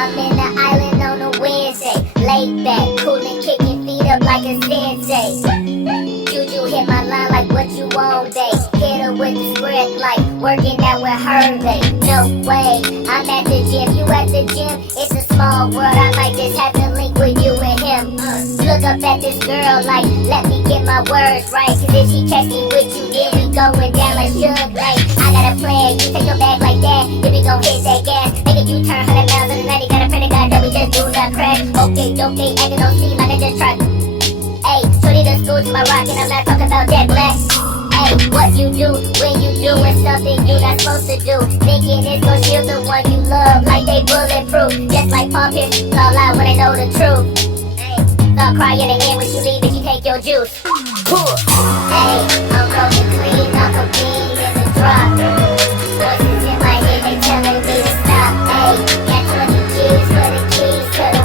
I'm in the island on a Wednesday, laid back, coolin', kicking feet up like a sensei. Juju hit my line like what you want, they hit her with the script like working out with her, they no way. I'm at the gym, you at the gym, it's a small world. I might just have to link with you and him. Look up at this girl like, let me get my words right, cause if she catch me with you, then we going down like Suge Knight. I got a plan, you take your bag like that, then we gon' hit that gas, make a U-turn 100 miles in the night. Got a friend of God that we just do that crash. Okay, acting on C like I just tried. Ayy, shorty the school to my rock, and I'm not talking about that black. Ayy, what you do when you doing something you not supposed to do, thinking it's gon' shield the one you love like they bulletproof. Just like Paul Pierce, call out when they know the truth. Ayy, they'll cry in the end when you leave if you take your juice. Cool. Ayy, I'm rolling clean, Uncle Bean in the drop. Voices in my head, they telling me to stop. Ayy, got 20 G's for the keys to the.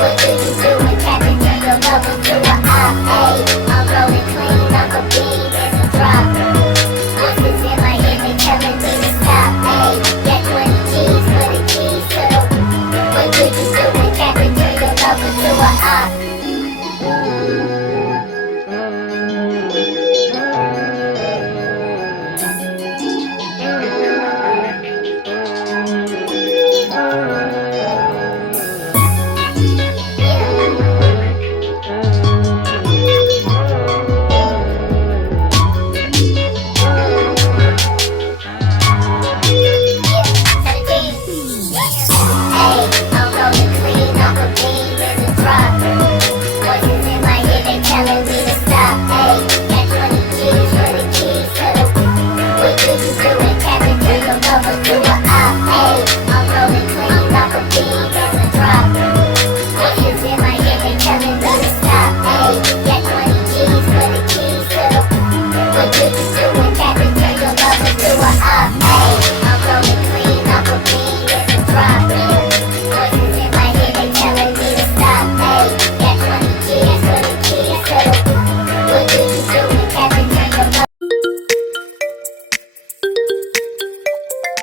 What do you do when Captain turn your bubble to a op? Ayy, I'm rolling clean, Uncle Bean in the drop. Voices in my head, they telling me to stop. Ayy, got 20 G's for the keys to the. What do you do when Captain turn your bubble to a op? Hey,